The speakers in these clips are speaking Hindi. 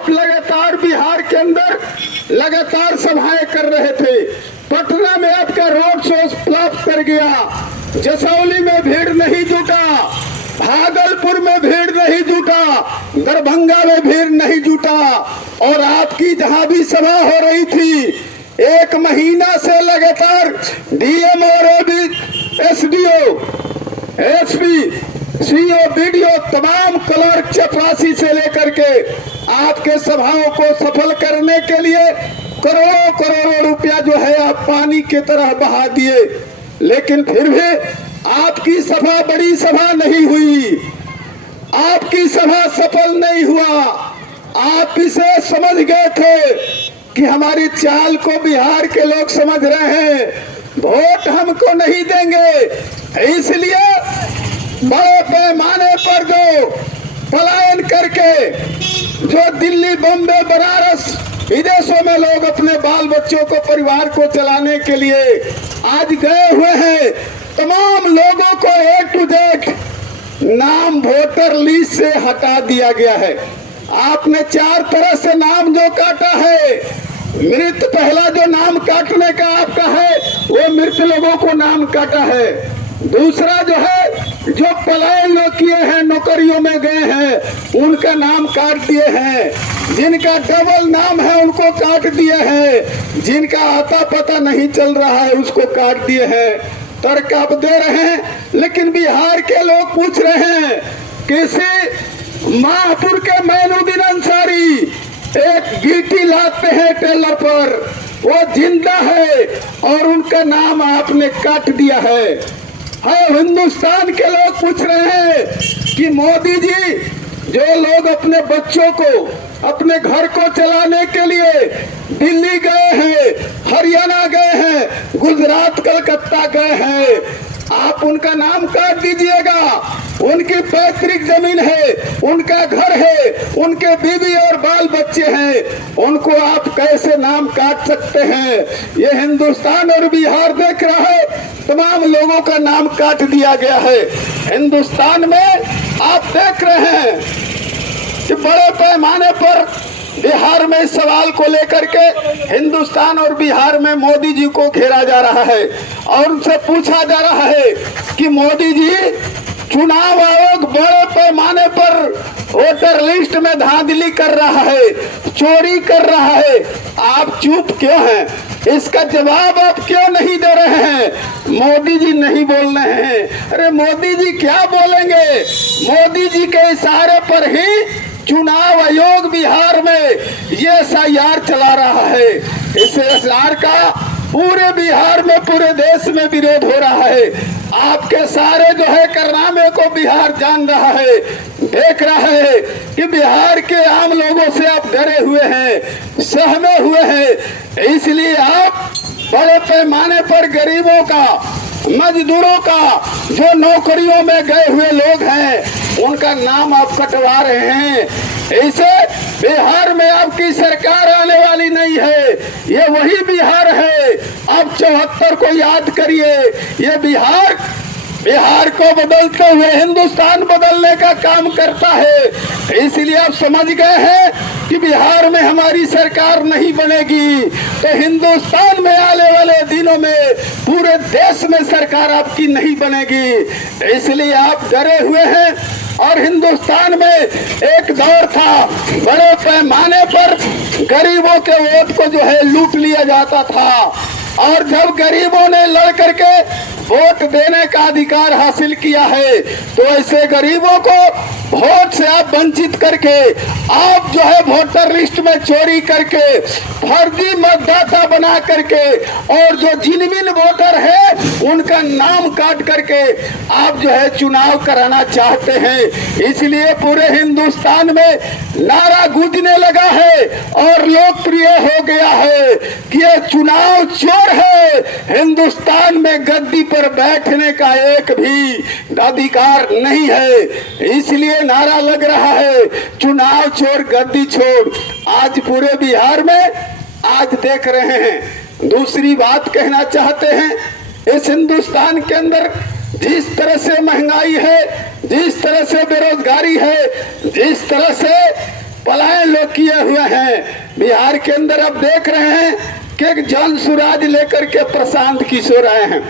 आप लगातार बिहार के अंदर लगातार सभाएं कर रहे थे। पटना में आपका रोड शो फ्लॉप कर गया, जसौली में भीड़ नहीं जुटा, भागलपुर में भीड़ नहीं जुटा, दरभंगा में भीड़ नहीं जुटा। और आपकी जहां भी सभा हो रही थी, एक महीना से लगातार डीएम और एसडीओ, एसपी, सीओ, बीडीओ, तमाम क्लर्क, चपरासी से लेकर के आपके सभाओं को सफल करने के लिए करोड़ों करोड़ों रुपया जो है आप पानी की तरह बहा दिए। लेकिन फिर भी आपकी सभा बड़ी सभा नहीं हुई, आपकी सभा सफल नहीं हुआ। आप इसे समझ गए थे कि हमारी चाल को बिहार के लोग समझ रहे हैं, वोट हमको नहीं देंगे। इसलिए बड़े पैमाने पर जो पलायन करके जो दिल्ली, बम्बे, बनारस, विदेशों में लोग अपने बाल बच्चों को, परिवार को चलाने के लिए आज गए हुए हैं, तमाम लोगों को ए टू जेड नाम वोटर लिस्ट से हटा दिया गया है। आपने 4 तरह से नाम जो काटा है, मृत पहला जो नाम काटने का आपका है वो मृत लोगों को नाम काटा है। दूसरा जो है जो पलायन किए हैं, नौकरियों में गए हैं, उनका नाम काट दिए हैं। जिनका डबल नाम है उनको काट दिए हैं। जिनका आता पता नहीं चल रहा है उसको काट दिए हैं। तर्क आप दे रहे हैं, लेकिन बिहार के लोग पूछ रहे हैं, किसी महापुर के मैनुद्दीन अंसारी एक गिट्टी लाते हैं टेलर पर, वो जिंदा है और उनका नाम आपने काट दिया है। हिंदुस्तान के लोग पूछ रहे हैं कि मोदी जी, जो लोग अपने बच्चों को, अपने घर को चलाने के लिए दिल्ली गए हैं, हरियाणा गए हैं, गुजरात, कलकत्ता गए हैं, आप उनका नाम काट दीजिएगा। उनकी पैतृक जमीन है, उनका घर है, उनके बीवी और बाल बच्चे हैं, उनको आप कैसे नाम काट सकते हैं? ये हिंदुस्तान और बिहार देख रहा है, तमाम लोगों का नाम काट दिया गया है। हिंदुस्तान में आप देख रहे हैं कि बड़े पैमाने पर बिहार में इस सवाल को लेकर के हिंदुस्तान और बिहार में मोदी जी को घेरा जा रहा है और उनसे पूछा जा रहा है कि मोदी जी, चुनाव आयोग बड़े पैमाने पर वोटर लिस्ट में धांधली कर रहा है, चोरी कर रहा है, आप चुप क्यों हैं? इसका जवाब आप क्यों नहीं दे रहे हैं? मोदी जी नहीं बोल रहे हैं। अरे मोदी जी क्या बोलेंगे? मोदी जी के इशारे पर ही चुनाव आयोग बिहार में ये एसआईआर चला रहा है। इस एसआईआर का पूरे बिहार में, पूरे देश में विरोध हो रहा है। आपके सारे जो है कारनामे को बिहार जान रहा है, देख रहा है कि बिहार के आम लोगों से आप डरे हुए हैं, सहमे हुए हैं। इसलिए आप बड़े पैमाने पर गरीबों का, मजदूरों का, जो नौकरियों में गए हुए लोग हैं, उनका नाम आप कटवा रहे हैं। इसे बिहार में आपकी सरकार आने वाली नहीं है, ये वही बिहार है। अब 74 को याद करिए, ये बिहार को बदलते हुए हिंदुस्तान बदलने का काम करता है। इसलिए आप समझ गए हैं कि बिहार में हमारी सरकार नहीं बनेगी तो हिंदुस्तान में आने वाले दिनों में पूरे देश में सरकार आपकी नहीं बनेगी। इसलिए आप डरे हुए हैं। और हिंदुस्तान में एक दौर था, बड़े पैमाने पर गरीबों के वोट को जो है लूट लिया जाता था, और जब गरीबों ने लड़ करके वोट देने का अधिकार हासिल किया है तो ऐसे गरीबों को वोट से आप वंचित करके, आप जो है वोटर लिस्ट में चोरी करके, फर्जी मतदाता बना करके, और जो जिनमिन वोटर है उनका नाम काट करके आप जो है चुनाव कराना चाहते हैं। इसलिए पूरे हिंदुस्तान में नारा गूंजने लगा है और लोकप्रिय हो गया है कि ये चुनाव चोर है। हिंदुस्तान में गद्दी पर बैठने का एक भी अधिकार नहीं है। इसलिए नारा लग रहा है, चुनाव चोर गद्दी छोड़। आज पूरे बिहार में आज देख रहे हैं। दूसरी बात कहना चाहते हैं, इस हिंदुस्तान के अंदर जिस तरह से महंगाई है, जिस तरह से बेरोजगारी है, जिस तरह से पलायन लोग किए हुए हैं। बिहार के अंदर अब देख रहे हैं कि एक जन सुराज लेकर के प्रशांत किशोर आए हैं।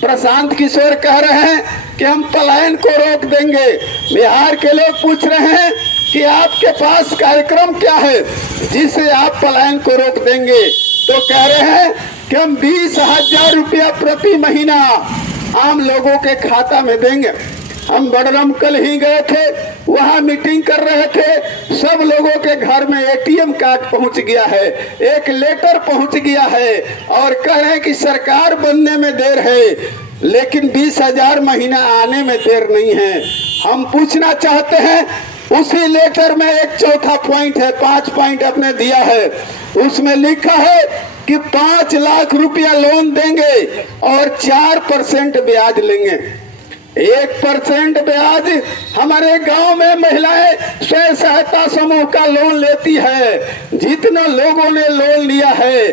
प्रशांत किशोर कह रहे हैं कि हम पलायन को रोक देंगे। बिहार के लोग पूछ रहे हैं कि आपके पास कार्यक्रम क्या है जिसे आप पलायन को रोक देंगे। तो कह रहे हैं कि हम 20,000 रुपया प्रति महीना आम लोगों के खाता में देंगे। हम बड़रम कल ही गए थे, वहां मीटिंग कर रहे थे। सब लोगों के घर में एटीएम कार्ड पहुंच गया है, एक लेटर पहुंच गया है और कह रहे हैं कि सरकार बनने में देर है लेकिन 20,000 महीना आने में देर नहीं है। हम पूछना चाहते हैं, उसी लेटर में एक चौथा पॉइंट है, 5 पॉइंट आपने दिया है, उसमें लिखा है कि 5 लाख रुपया लोन देंगे और 4% ब्याज लेंगे। 1% ब्याज हमारे गांव में महिलाएं स्वयं सहायता समूह का लोन लेती है। जितने लोगों ने लोन लिया है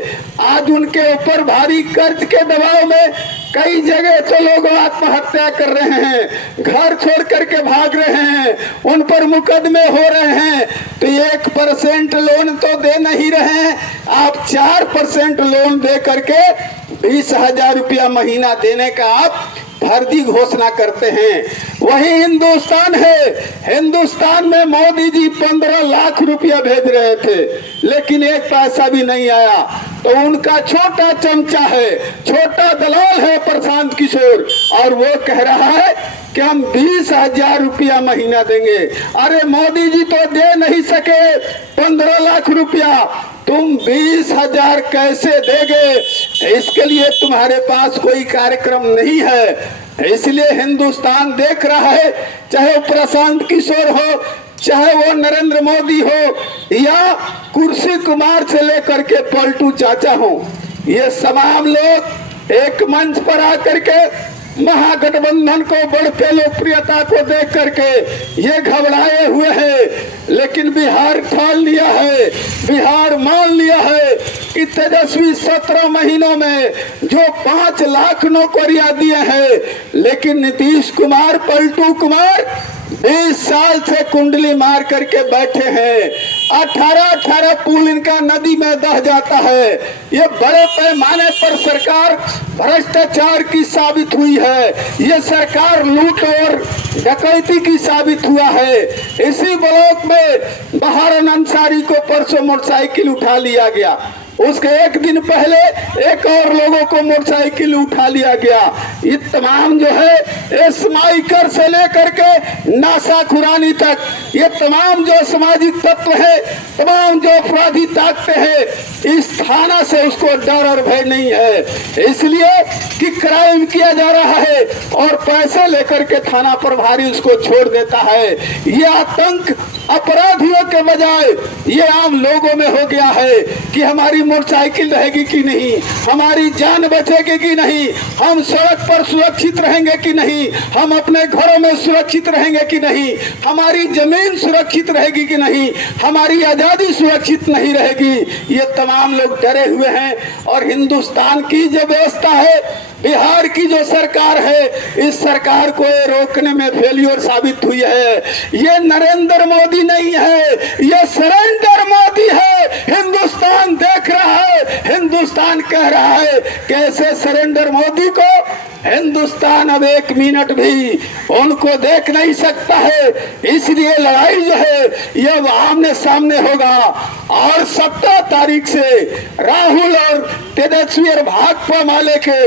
आज उनके ऊपर भारी कर्ज के दबाव में कई जगह तो लोग आत्महत्या कर रहे हैं, घर छोड़ करके भाग रहे हैं, उन पर मुकदमे हो रहे हैं। तो 1% लोन तो दे नहीं रहे हैं, आप 4% लोन दे करके 20,000 रुपया महीना देने का आप फर्जी घोषणा करते हैं। वही हिंदुस्तान है, हिंदुस्तान में मोदी जी 15 लाख रुपया भेज रहे थे लेकिन एक पैसा भी नहीं आया। तो उनका छोटा चमचा है, छोटा दलाल है प्रशांत किशोर, और वो कह रहा है कि हम 20,000 रुपया महीना देंगे। अरे मोदी जी तो दे नहीं सके 15 लाख रुपया, तुम 20,000 कैसे देगे? इसके लिए तुम्हारे पास कोई कार्यक्रम नहीं है। इसलिए हिंदुस्तान देख रहा है, चाहे वो प्रशांत किशोर हो, चाहे वो नरेंद्र मोदी हो या कुर्सी कुमार से लेकर के पलटू चाचा हो, ये तमाम लोग एक मंच पर आकर के महागठबंधन को बढ़ते लोकप्रियता को देख करके ये घबराए हुए हैं। लेकिन बिहार ठान लिया है, बिहार मान लिया है कि तेजस्वी 17 महीनों में जो 5 लाख नौकरियां दिए हैं, लेकिन नीतीश कुमार पलटू कुमार 20 साल से कुंडली मार करके बैठे हैं। 18 पुल इनका नदी में दह जाता है। ये बड़े पैमाने पर सरकार भ्रष्टाचार की साबित हुई है, ये सरकार लूट और डकैती की साबित हुआ है। इसी ब्लॉक में बहारन अंसारी को परसों मोटरसाइकिल उठा लिया गया, उसके एक दिन पहले एक और लोगों को मोटरसाइकिल उठा लिया गया। ये तमाम जो है स्माइकर से लेकर के नासा खुरानी तक, ये तमाम जो सामाजिक तत्व है, तमाम जो अपराधी ताकते हैं, इस थाना से उसको डर और भय नहीं है। इसलिए कि क्राइम किया जा रहा है और पैसे लेकर के थाना प्रभारी उसको छोड़ देता है। ये आतंक अपराधियों के बजाय ये आम लोगों में हो गया है कि हमारी मोटरसाइकिल रहेगी कि नहीं, हमारी जान बचेगी कि नहीं, हम सड़क पर सुरक्षित रहेंगे कि नहीं, हम अपने घरों में सुरक्षित रहेंगे कि नहीं, हमारी जमीन सुरक्षित रहेगी कि नहीं, हमारी आजादी सुरक्षित नहीं रहेगी। ये तमाम लोग डरे हुए हैं। और हिंदुस्तान की जो व्यवस्था है, बिहार की जो सरकार है, इस सरकार को ये रोकने में फेलियर साबित हुई है। ये नरेंद्र मोदी नहीं है, ये सरेंडर मोदी है। हिंदुस्तान देख रहा है, हिंदुस्तान कह रहा है कैसे सरेंडर मोदी को हिंदुस्तान अब 1 मिनट भी उनको देख नहीं सकता है। इसलिए लड़ाई जो है ये आमने सामने होगा। और 17 तारीख से राहुल और तेजस्वी और भाकपा माले के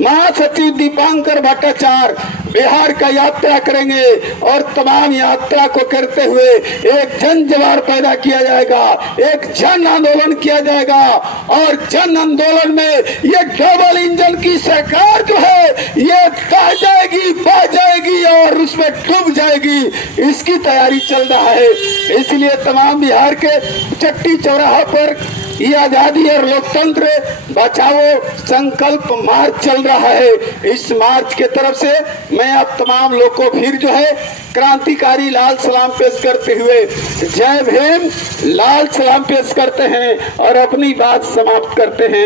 महासचिव दीपांकर भट्टाचार्य बिहार का यात्रा करेंगे और तमाम यात्रा को करते हुए एक जन जवार पैदा किया जाएगा, एक जन आंदोलन किया जाएगा। और जन आंदोलन में ये डबल इंजन की सरकार जो है ये बह जाएगी, बह जाएगी और उसमें डूब जाएगी, इसकी तैयारी चल रहा है। इसलिए तमाम बिहार के चट्टी चौराहा पर ये आजादी और लोकतंत्र बचाओ संकल्प मार्च चल रहा है। इस मार्च के तरफ से मैं आप तमाम लोग को फिर जो है क्रांतिकारी लाल सलाम पेश करते हुए जय भीम लाल सलाम पेश करते हैं और अपनी बात समाप्त करते हैं।